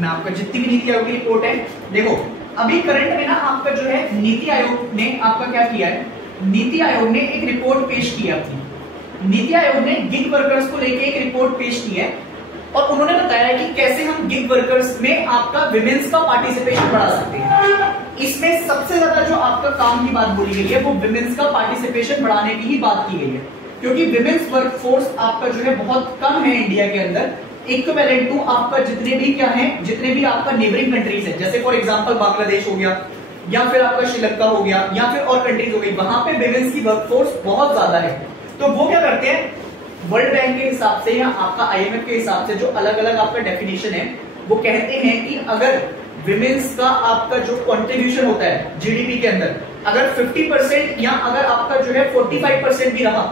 मैं आपका जितनी भी नीति आयोग की रिपोर्ट है, देखो अभी करंट में ना आपका जो है नीति आयोग ने आपका क्या किया है, नीति आयोग ने एक रिपोर्ट पेश की अपनी। नीति आयोग ने गिग वर्कर्स को लेके एक रिपोर्ट पेश की है और उन्होंने बताया कि कैसे हम गिग वर्कर्स में आपका विमेंस का पार्टिसिपेशन बढ़ा सकते हैं। इसमें सबसे ज्यादा जो आपका काम की बात बोली गई है वो विमेंस का पार्टिसिपेशन बढ़ाने की ही बात की गई है, क्योंकि विमेंस वर्कफोर्स आपका जो है बहुत कम है इंडिया के अंदर, इक्विवेलेंट टू आपका जितने भी क्या है, जितने भी आपका नेबरिंग कंट्रीज है, जैसे फॉर एग्जांपल बांग्लादेश हो गया या फिर आपका श्रीलंका हो गया या फिर और कंट्रीज हो गई, वहां पे विमेंस की वर्कफोर्स बहुत ज्यादा है। तो वो क्या करते हैं, वर्ल्ड बैंक के हिसाब से या आपका आईएमएफ के हिसाब से जो अलग अलग आपका डेफिनेशन है, वो कहते हैं कि अगर विमेंस का आपका जो कंट्रीब्यूशन होता है जीडीपी के अंदर, अगर 50% या अगर आपका जो है 45% भी रहा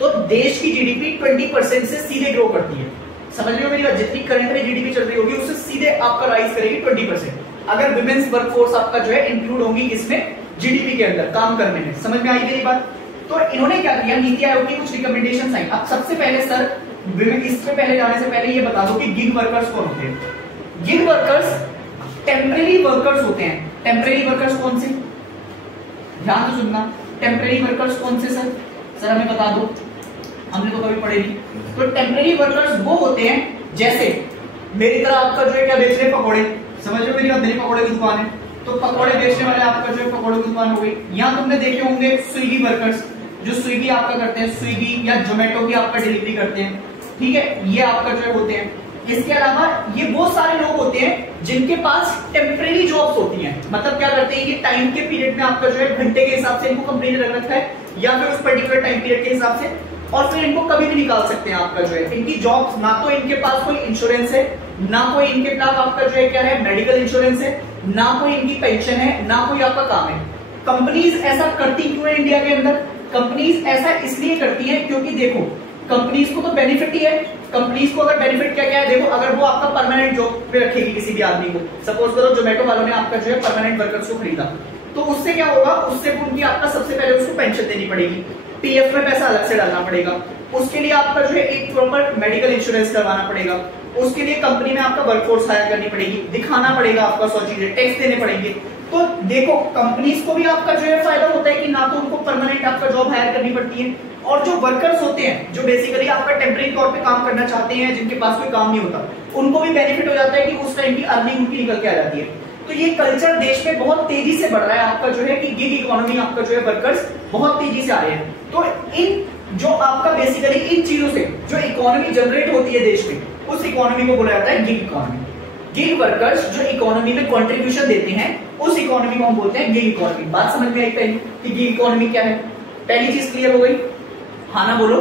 तो देश की जीडीपी 20% से सीधे ग्रो करती है। समझ लो मेरी बात, जितनी करंट में जीडीपी चल रही होगी उससे सीधे आपका राइज करेगी 20%, अगर विमेंस वर्कफोर्स आपका जो है इंक्लूड होंगी इसमें जीडीपी के अंदर काम करने में। समझ में आई मेरी बात? तो इन्होंने क्या किया, नीति आयोग की कुछ रिकमेंडेशन आई। अब सबसे पहले सर इससे पहले जाने से पहले ये बता दो कि गिग वर्कर्स कौन होते हैं। गिग वर्कर्स टेम्परेरी वर्कर्स होते हैं। टेम्परेरी वर्कर्स कौन से, ध्यान से सुनना, टेम्परेरी वर्कर्स कौन से सर हमें बता दो, हमने तो कभी पढ़े नहीं। तो टेम्परेरी वर्कर्स वो होते हैं जैसे मेरी तरह आपका जो है क्या बेच रहे पकौड़े, समझ लो मेरी बात, मेरी पकौड़े की दुकान है तो पकौड़े बेचने वाले आपका जो है पकौड़े की दुकान हो गई। या तुमने देखे होंगे स्विगी वर्कर्स, जो स्विगी आपका करते हैं, स्विगी या जोमेटो की आपका डिलीवरी करते हैं, ठीक है, ये आपका जो होते हैं। इसके अलावा ये वो सारे लोग होते हैं जिनके पास टेम्परेरी जॉब्स होती हैं, मतलब क्या करते हैं, ये टाइम के पीरियड में आपका जो है घंटे के हिसाब से इनको कंपनी ने रख रखा है या फिर उस पर्टिकुलर टाइम पीरियड के हिसाब से, और फिर इनको कभी भी निकाल सकते हैं आपका जो है। इनकी जॉब्स, ना तो इनके पास कोई इंश्योरेंस है, ना कोई इनके पास आपका जो है क्या है मेडिकल इंश्योरेंस है, ना कोई इनकी पेंशन है, ना कोई आपका काम है। कंपनीज ऐसा करती क्यों है इंडिया के अंदर? कंपनीज ऐसा इसलिए करती है क्योंकि देखो कंपनीज को तो बेनिफिट ही है। कंपनीज को अगर बेनिफिट क्या क्या है, देखो अगर वो आपका परमानेंट जॉब पे रखेगी किसी भी आदमी को, सपोज करो जोमेटो वालों ने आपका जो है परमानेंट वर्कर्स को खरीदा, तो उससे क्या होगा, उससे उनकी आपका सबसे पहले उसको पेंशन देनी पड़ेगी, पीएफ में पैसा अलग से डालना पड़ेगा, उसके लिए आपका जो है एक प्रॉपर मेडिकल इंश्योरेंस करवाना पड़ेगा, उसके लिए कंपनी में आपका वर्कफोर्स हायर करनी पड़ेगी, दिखाना पड़ेगा आपका 100 चीजें, टैक्स देने पड़ेंगे। तो देखो कंपनीज को भी आपका जो है फायदा होता है कि ना तो उनको परमानेंट आपका जॉब हायर करनी पड़ती है, और जो वर्कर्स होते हैं जो बेसिकली आपका टेम्परेरी तौर पे काम करना चाहते हैं, जिनके पास कोई काम नहीं होता, उनको भी बेनिफिट हो जाता है कि उस टाइम की अर्निंग उनकी निकल के आ जाती है। तो ये कल्चर देश में बहुत तेजी से बढ़ रहा है आपका जो है कि गिग इकोनॉमी आपका जो है वर्कर्स बहुत तेजी से आ रहे हैं। तो इन जो आपका बेसिकली इन चीजों से जो इकोनॉमी जनरेट होती है देश में, उस इकोनॉमी को बोला जाता है गिग इकोनॉमी। गिग वर्कर्स जो इकोनॉमी में कंट्रीब्यूशन देते हैं उस इकोनॉमी को हम बोलते हैं गिग इकोनॉमी। बात समझ में आई पहले कि गिग इकोनॉमी क्या है? पहली चीज क्लियर हो गई? हाँ ना बोलो,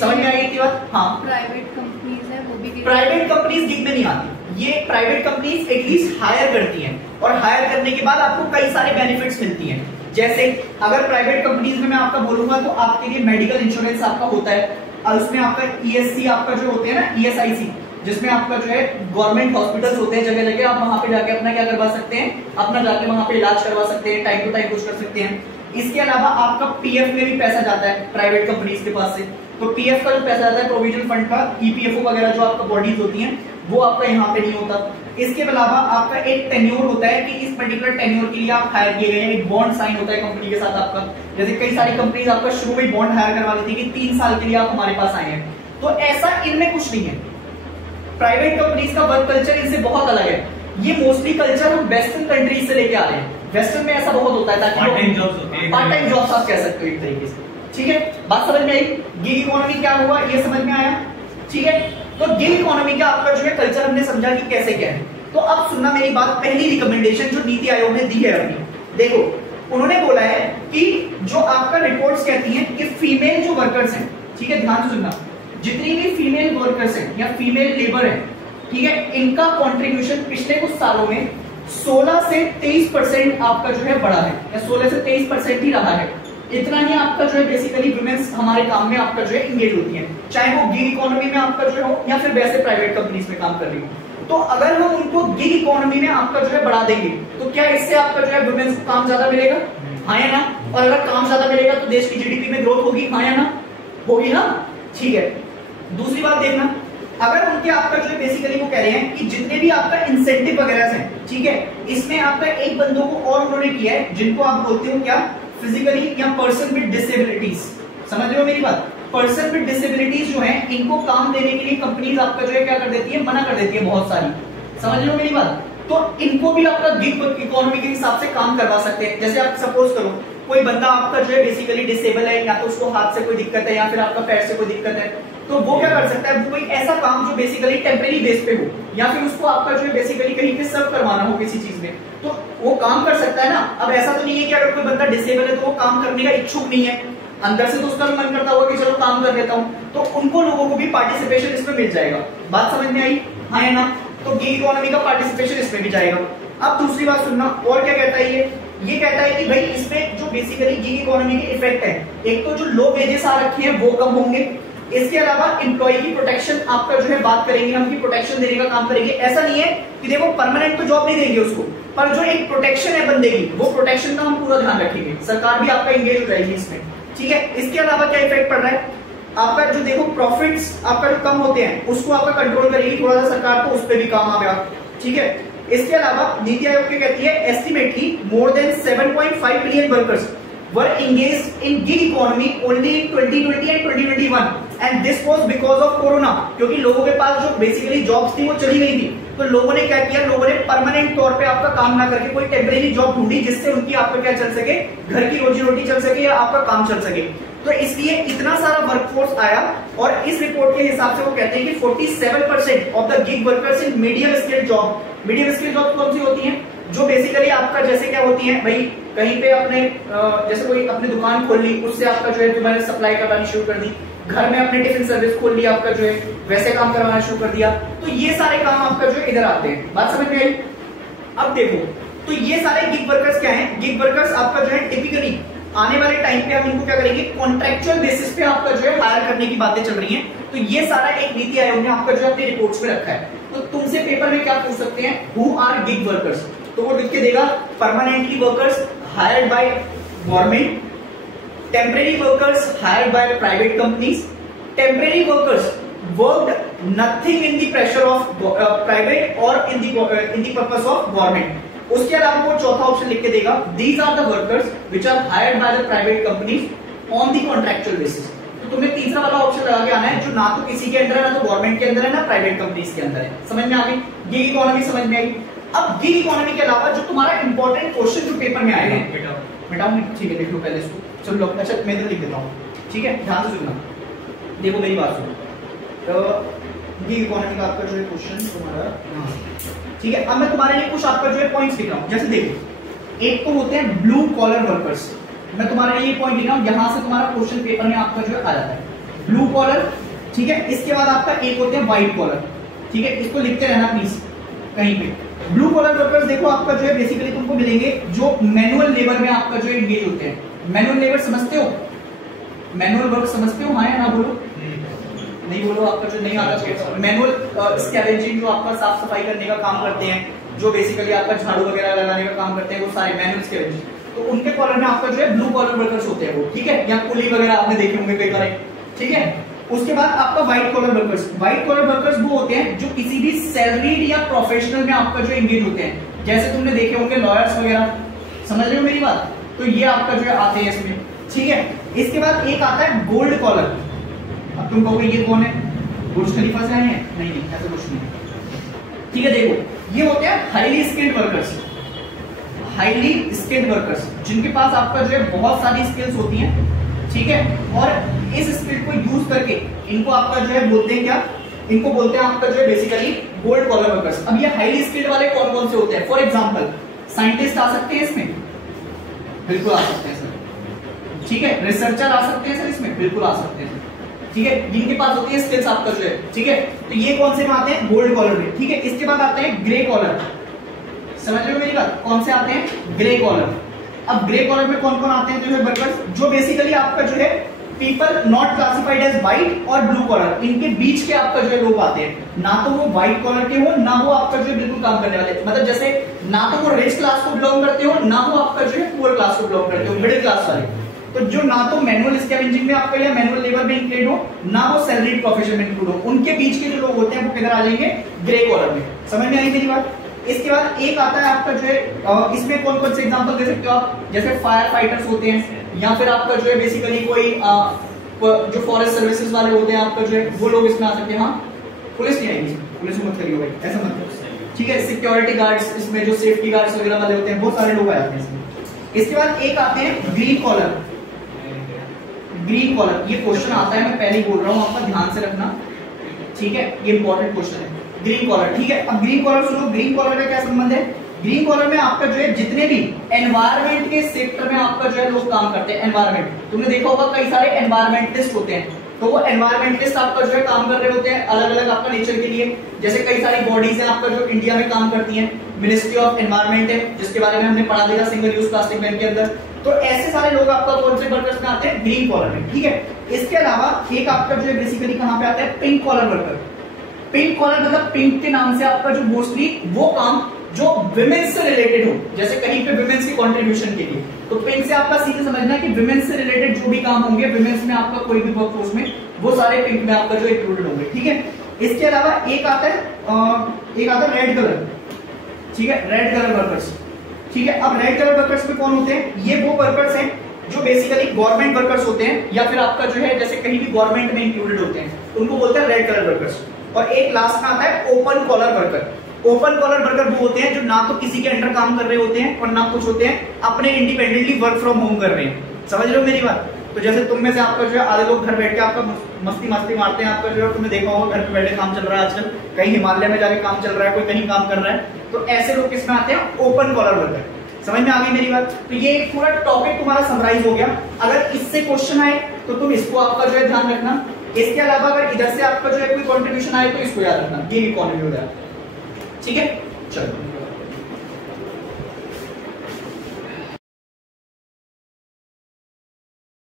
समझ में आई थी बात? हाँ, प्राइवेट कंपनीज है वो भी, प्राइवेट कंपनीज गिग में नहीं आती, ये प्राइवेट कंपनीज एटलीस्ट हायर करती हैं, और हायर करने के बाद आपको कई सारे बेनिफिट्स मिलती हैं। जैसे अगर प्राइवेट कंपनीज में मैं आपका बोलूंगा तो आपके लिए मेडिकल इंश्योरेंस आपका होता है, और उसमें आपका ईएससी आपका जो होते हैं ना, ईएसआईसी, जिसमें आपका जो है गवर्नमेंट हॉस्पिटल्स होते हैं जगह जगह, आप वहां पे जाके अपना क्या करवा सकते हैं, अपना जाके वहां पे इलाज करवा सकते हैं, टाइम टू टाइम कुछ कर सकते हैं। इसके अलावा आपका पीएफ में भी पैसा जाता है प्राइवेट कंपनीज के पास से, तो पीएफ का जो पैसा जाता है प्रोविजन फंड का, ईपीएफओ वगैरह जो आपका बॉडीज होती हैं वो आपका यहाँ पे नहीं होता। इसके अलावा आपका एक टेन्योर होता है कि इस पर्टिकुलर टेन्योर के लिए आप हायर किए गए हैं, एक बॉन्ड साइन होता है कंपनी के साथ आपका। जैसे कई सारी कंपनीज आपका शुरू में बॉन्ड हायर करवा लेती है कि 3 साल के लिए आप हमारे पास आए हैं, तो ऐसा इनमें कुछ नहीं है। प्राइवेट कंपनीज का वर्क कल्चर इनसे बहुत अलग है। ये मोस्टली कल्चर हम वेस्टर्न कंट्रीज से लेके आ रहे हैं, वेस्टर्न में ऐसा बहुत होता है, ताकि पार्ट टाइम जॉब्स आप कह सकते हो एक तरीके से। ठीक है, बात समझ में आई? गिग इकोनॉमी क्या हुआ ये समझ में आया? ठीक है, तो गिग इकोनॉमी का आपका जो है कल्चर हमने समझा कि कैसे क्या है। तो अब सुनना मेरी बात, पहली रिकमेंडेशन जो नीति आयोग ने दी है अपनी, देखो उन्होंने बोला है कि जो आपका रिपोर्ट्स कहती हैं कि फीमेल जो वर्कर्स हैं, ठीक है ध्यान से सुनना, जितनी भी फीमेल वर्कर्स हैं या फीमेल लेबर है, ठीक है, इनका कंट्रीब्यूशन पिछले कुछ सालों में 16 से 23% आपका जो है बढ़ा है, या 16 से 23% ही रहा है। इतना ही आपका जो है बेसिकली वुमेन्स हमारे काम में आपका जो है इंगेज होती हैं, चाहे वो गिग इकोनॉमी में आपका जो हो या फिर वैसे प्राइवेट कंपनीज में काम कर रही हो। तो अगर हम उनको गिग इकोनॉमी में आपका जो है बढ़ा देंगे तो क्या इससे आपका जो है वुमेन्स को काम ज्यादा मिलेगा? हाँ या ना? और अगर काम ज्यादा मिलेगा तो देश की जीडीपी में ग्रोथ होगी, हाँ या ना? होगी ना? ठीक है, दूसरी बात देखना, अगर उनके आपका जो है बेसिकली वो कह रहे हैं कि जितने भी आपका इंसेंटिव वगैरह हैं, ठीक है, इसमें आपका एक बंदों को और उन्होंने किया है जिनको आप बोलते हो क्या, फिजिकली या पर्सन विद डिसेबिलिटीज। समझ रहे हो मेरी बात? पर्सन विद डिसेबिलिटीज जो है इनको काम देने के लिए कंपनीज आपका जो है क्या कर देती है, मना कर देती है बहुत सारी। समझ रहे हो मेरी बात? तो इनको भी आपका गिग इकोनॉमी के हिसाब से काम करवा सकते हैं। जैसे आप सपोज करो कोई बंदा आपका जो है बेसिकली डिसेबल है, या तो उसको हाथ से कोई दिक्कत है या फिर आपका पैर से कोई दिक्कत है, तो वो क्या कर सकता है, वो कोई ऐसा काम जो बेसिकली टेम्परेरी बेस पे हो, या फिर उसको आपका जो है बेसिकली कहीं पे सर्व करवाना हो किसी चीज में, तो वो काम कर सकता है ना। अब ऐसा तो नहीं है कि अगर कोई बंदा डिसेबल है तो वो काम करने का इच्छुक नहीं है, अंदर से तो उसका भी मन करता होगा कि चलो काम कर लेता हूँ, तो उनको लोगों को भी पार्टिसिपेशन इसमें मिल जाएगा। बात समझ में आई? हाँ है ना? तो गिग इकोनॉमी का पार्टिसिपेशन इसमें भी जाएगा। अब दूसरी बात सुनना, और क्या कहता है ये कहता है कि भाई इसमें जो बेसिकली गिग इकोनॉमी के इफेक्ट है, एक तो जो लो वेजेस आ रखे हैं वो कम होंगे, इसके अलावा एम्प्लॉय की प्रोटेक्शन आपका जो है बात करेंगे हम, की प्रोटेक्शन देने का काम करेंगे। ऐसा नहीं है कि देखो परमानेंट तो जॉब नहीं देंगे उसको, पर जो एक प्रोटेक्शन है बंदे की, वो प्रोटेक्शन का हम पूरा ध्यान रखेंगे, सरकार भी आपका एंगेज हो जाएगी इसमें, ठीक है। इसके अलावा क्या इफेक्ट पड़ रहा है आपका, जो देखो प्रॉफिट्स आपका जो कम होते हैं उसको आपका कंट्रोल करेगी थोड़ा सा सरकार, तो उस पर भी काम आएगा, ठीक है। इसके अलावा नीति आयोग क्या कहती है, एस्टिमेटली more than 7.5 million workers were engaged in gig economy only in 2020 and 2021 and this was because of corona। क्योंकि लोगों के पास जो बेसिकली जॉब्स थी वो चली गई थी, तो लोगों ने क्या किया, लोगों ने परमानेंट तौर पे आपका काम ना करके कोई टेम्परेरी जॉब ढूंढी जिससे उनकी आपका क्या चल सके, घर की रोजी रोटी चल सके या आपका काम चल सके। तो इसलिए इतना सारा वर्कफोर्स आया, और इस रिपोर्ट के हिसाब से वो कहते हैं कि 47% of the gig workers in medium skilled job. Medium skilled job कौन सी होती है, जो बेसिकली आपका जैसे क्या होती है भाई, कहीं पे अपने जैसे कोई अपनी दुकान खोल ली, उससे आपका जो है तुम्हारे सप्लाई करवानी शुरू कर दी, घर में अपने टिफिन सर्विस खोल ली, आपका जो है वैसे काम करवाना शुरू कर दिया, तो ये सारे काम आपका जो इधर आते हैं। बात समझ में आई? अब देखो, तो ये सारे गिग वर्कर्स क्या है, गिग वर्कर्स आपका जो है टिपिकली आने वाले टाइम पे हम इनको क्या करेंगे, कॉन्ट्रेक्चुअल बेसिस पे आपका जो है हायर करने की बातें चल रही हैं। तो ये सारा एक नीति आयोग ने आपका जो अपनी रिपोर्ट्स में रखा है। तो तुमसे पेपर में क्या पूछ सकते हैं, हु आर गिग वर्कर्स, तो वो लिख के देगा permanently workers hired by government, temporary workers hired by private companies, temporary workers worked nothing in the pressure of private और in the purpose of government. उसके अलावा वो चौथा ऑप्शन लिख के देगा, these are the workers which are hired by the private companies on the contractual basis. तो तुम्हें तीसरा वाला ऑप्शन लगा के आना है जो ना तो किसी के अंदर है, ना तो गवर्नमेंट के अंदर है, ना प्राइवेट कंपनीज के अंदर है। समझ में आ गई? गिग इकोनॉमी समझ में आई? अब गिग इकोनॉमी के अलावा जो तुम्हारा इंपॉर्टेंट क्वेश्चन जो पेपर में आएगा, बेटाऊंगी, ठीक है, देख लो पहले इसको, चलो अच्छा मैं इधर लिख देता हूँ, ठीक है, ध्यान से सुनना, देखो मेरी बात सुनो। तो गिग इकोनॉमी का आपका जो है क्वेश्चन तुम्हारा, ठीक है। अब मैं तुम्हारे लिए कुछ आपका जो है पॉइंट्स लिख रहा हूँ। जैसे देखो, एक तो होते हैं ब्लू कॉलर वर्कर्स, मैं तुम्हारे लिए ये पॉइंट लिख रहा हूँ, यहां से तुम्हारा क्वेश्चन पेपर में आपका जो है आ जाता है ब्लू कॉलर, ठीक है। इसके बाद आपका एक होते हैं व्हाइट कॉलर, ठीक है, इसको लिखते रहना प्लीज कहीं पे। ब्लू कॉलर वर्कर्स देखो आपका जो है बेसिकली तुमको मिलेंगे जो मैनुअल लेबर में आपका जो एंगेज होते हैं। मैनुअल लेबर समझते हो, मैनुअल वर्क समझते हो, हाँ या ना बोलो, नहीं बोलो, आपका जो नहीं आता मैनुअल स्कैवेंजिंग, जो आपका साफ सफाई करने का काम करते हैं, जो बेसिकली आपका झाड़ू वगैरह लगाने का काम करते हैं, वो सारे मैनुअल स्कैवेंजिंग, तो उनके कॉलर में आपका जो है ब्लू कॉलर वर्कर्स होते हैं वो, ठीक है, या कुली वगैरह आपने देखे होंगे कई बार, ठीक है। उसके बाद आपका white collar workers, white collar workers वो होते हैं जो किसी भी सैलरीड या प्रोफेशनल में आपका जो एंगेज होते हैं, जैसे तुमने देखे होंगे लॉयर्स वगैरह, समझ रहे हो मेरी बात, तो ये आपका जो है आते हैं इसमें, ठीक है। इसके बाद एक आता है गोल्ड कॉलर, अब तुम कहोगे ये कौन है, बुर्ज खलीफा से आए हैं, नहीं ऐसा कुछ नहीं, ठीक है। देखो ये होते हैं highly skilled workers, highly skilled workers जिनके पास आपका जो है बहुत सारी स्किल्स होती हैं, ठीक है, और इस स्किल को यूज करके इनको आपका जो है बोलते हैं क्या, इनको बोलते हैं आपका जो है बेसिकली गोल्ड कॉलर वर्कर्स। अब ये हाईली स्किल्ड वाले कौन कौन से होते हैं, फॉर एग्जांपल साइंटिस्ट आ सकते हैं इसमें, बिल्कुल आ सकते हैं सर, ठीक है, रिसर्चर आ सकते हैं सर इसमें, बिल्कुल आ सकते हैं, ठीक है, जिनके पास होती है स्किल्स आपका जो है, ठीक है। तो ये कौन से में आते हैं, गोल्ड कॉलर में, ठीक है। इसके बाद आते हैं ग्रे कॉलर, समझ रहे हो मेरी बात, कौन से आते हैं, ग्रे कॉलर। अब ग्रे कॉलर में कौन कौन आते हैं जो है वर्कर्स, जो बेसिकली आपका जो है people not classified as white और ब्लू कॉलर, इनके बीच के आपका जो है लोग आते हैं, ना तो वो व्हाइट कॉलर के हो, ना वो आपका जो है बिल्कुल काम करने वाले, मतलब जैसे ना तो वो रिच क्लास को बिलोंग करते हो, ना वो आपका जो है पुअर क्लास को बिलोंग करते हो, मिडिल क्लास वाले, तो जो ना तो मैनुअल स्कैवेंजिंग में आपका या मैनुअल लेबर में इंक्लूड हो, ना वो सैलरीड प्रोफेशन में इंक्लूड हो, उनके बीच के जो लोग होते हैं वो किधर आ जाएंगे, ग्रे कॉलम में। समझ में आई मेरी बात? इसके बाद एक आता है आपका जो है, इसमें कौन कौन से एग्जांपल दे सकते हो आप, जैसे फायर फाइटर्स होते हैं, या फिर आपका जो है बेसिकली कोई जो फॉरेस्ट सर्विसेज वाले होते हैं आपका जो है वो लोग इसमें आ सकते हैं। हाँ, पुलिस नहीं आएगी, पुलिस मत करिए भाई, ऐसा मत करो, ठीक है। सिक्योरिटी गार्ड्स, इसमें जो सेफ्टी गार्ड्स वगैरह वाले होते हैं, बहुत सारे लोग आ जाते हैं इसमें। इसके बाद एक आते हैं ग्रीन कॉलर। ग्रीन कॉलर, ये क्वेश्चन आता है, मैं पहले ही बोल रहा हूँ, आपका ध्यान से रखना, ठीक है, ये इंपॉर्टेंट क्वेश्चन है। ग्रीन कॉलर, ठीक है। अब ग्रीन कॉलर सुनो, ग्रीन कॉलर का क्या संबंध है? ग्रीन कॉलर में आपका जो है जितने भी एनवायरमेंट के सेक्टर में आपका जो है लोग काम करते हैं, एनवायरमेंट, तुमने देखा होगा कई सारे एनवायरमेंटलिस्ट होते हैं, तो वो एनवायरमेंटलिस्ट आपका जो है काम कर रहे होते हैं अलग अलग आपका नेचर के लिए। जैसे कई सारी बॉडीज हैं आपका जो इंडिया में काम करती हैं, मिनिस्ट्री ऑफ एनवायरमेंट है, जिसके बारे में हमने पढ़ा दिया सिंगल यूज प्लास्टिक बैन के अंदर। तो ऐसे सारे लोग आपका कौन से वर्कर्स में आते हैं, ग्रीन कॉलर में, ठीक है। इसके अलावा एक आपका जो है बेसिकली कहां पे आता है, pink collar worker. Pink collar मतलब पिंक के नाम से आपका जो मोस्टली वो काम जो विमेंस से रिलेटेड हो, जैसे कहीं पे विमेंस की कंट्रीब्यूशन के लिए, तो पिंक से आपका सीधे समझना कि विमेंस से रिलेटेड जो भी काम होंगे विमेंस में आपका कोई भी वर्कफोर्स में, वो सारे पिंक में आपका जो इंक्लूडेड होंगे, ठीक है। इसके अलावा एक आता है रेड कलर, ठीक है, रेड कलर वर्कर्स, ठीक है। अब रेड कलर वर्कर्स में कौन होते हैं? ये वो वर्कर्स हैं जो बेसिकली गवर्नमेंट वर्कर्स होते हैं, या फिर आपका जो है जैसे कहीं भी गवर्नमेंट में इंक्लूडेड होते हैं, उनको बोलते हैं रेड कलर वर्कर्स। और एक लास्ट में आता है open collar worker. Open collar worker वो होते हैं जो ना तो किसी के अंडर काम कर रहे होते हैं और ना कुछ होते हैं अपने इंडिपेंडेंटली वर्क फ्रॉम होम कर रहे हैं। समझ रहे हो मेरी बात? तो जैसे तुम में से आपका जो है आधे लोग घर बैठ के आपका मस्ती मारते हैं, आपका जो है तुमने देखा होगा घर पे बैठे काम चल रहा है आजकल, कहीं हिमालय में जाके काम चल रहा है, कोई कहीं काम कर रहा है, तो ऐसे लोग किसमें आते हैं, ओपन कॉलर वर्कर। समझ में आ गई मेरी बात? तो ये पूरा टॉपिक तुम्हारा समराइज हो गया। अगर इससे क्वेश्चन आए तो तुम इसको आपका जो है ध्यान रखना। इसके अलावा अगर इधर से आपका जो है कोई कंट्रीब्यूशन आए तो इसको याद रखना, ये इकोनॉमी हो जाए, ठीक है। चलो।